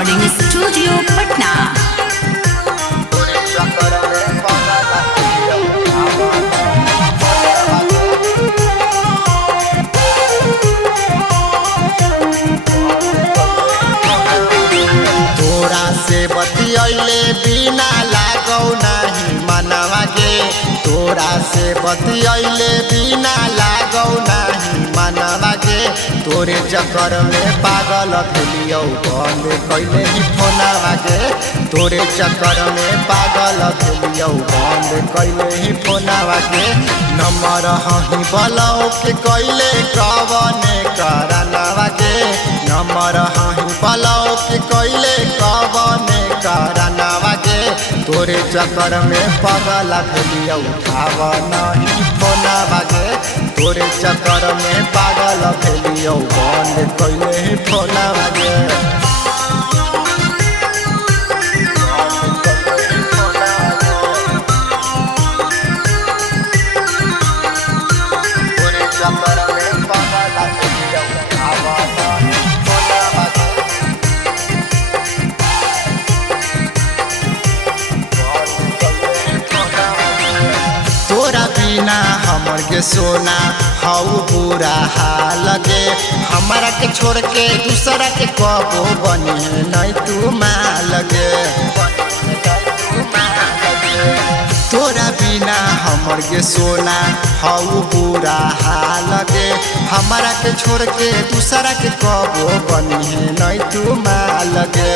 Recording studio Patna. तोरा से बतियले बिना लागौ नहीं मनवा गे, तोरा से बतियले बिना लागौ नहीं मनवा गे। तोरे चक्कर में पागल भेलियौ बंद कैले ही फोनवा गे, तोरे चक्कर में पागल भेलियौ बंद कैले ही फोनवा गे। नंबर हही बलौ के कैले कवने करनवा गे, नंबर हही बलौ के कैले कवने करनवा गे। तोरे चक्कर में पागल भेलियौ उठाव नहीं फोनवा गे, तोरे चक्कर में पागल भेलियौ बंद कैले ही फोनवा गे। तोरा बिना हमर के सोना हऊ बुरा हाल गे, हमारा के छोड़ के दूसरा के कबो बनी नहीं तू माल गे। तोरा बिना हमर के सोना हऊ बुरा हाल गे, हमारा के छोड़ के दूसरा के कबो बनी नहीं तू माल गे।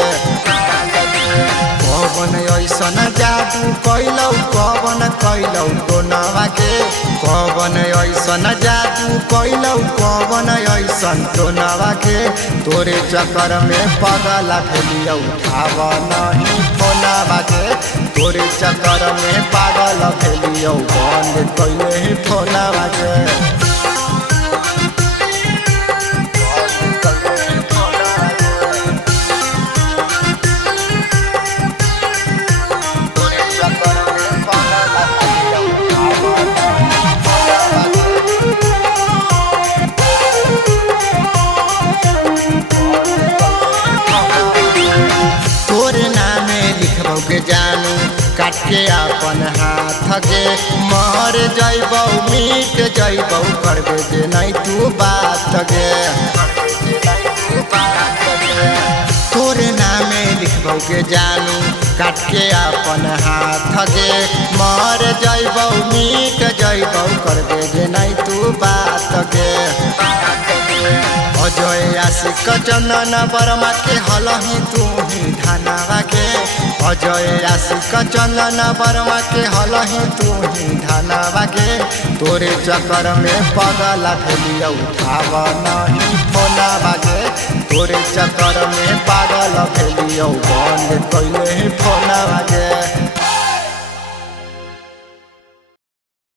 कवन ऐसन जादू कैलौ कवन कैलौ टोनवा गे, कवन ऐसन जादू कैलौ कवन ऐसन टोनवा गे। तोरे चक्कर में पागल भेलियौ उठाव नहीं फोनवा गे, तोरे चक्कर में पागल भेलियौ बंद कैले ही फोनवा गे। तोरे नामे लिखबौ के जानू काट के अपन हाथ गे, मर जइबौ मिट जइबौ करबे जे नहीं तू बात गे। तोरे नामे लिखबौ के जानू काट के अपन हाथ गे, मर जइबौ मिट जइबौ करबे जे नहीं तू बात गे। अजय आशिक चंदन वर्मा के हलही तू ही धनवा गे, अजय आशिक चंदन वर्मा के हलही तू ही धनवा गे। तोरे चक्कर में पागल भेलियौ उठाव नहीं फोनवा गे, तोरे चक्कर में पागल भेलियौ बंद कैले ही फोनवा गे।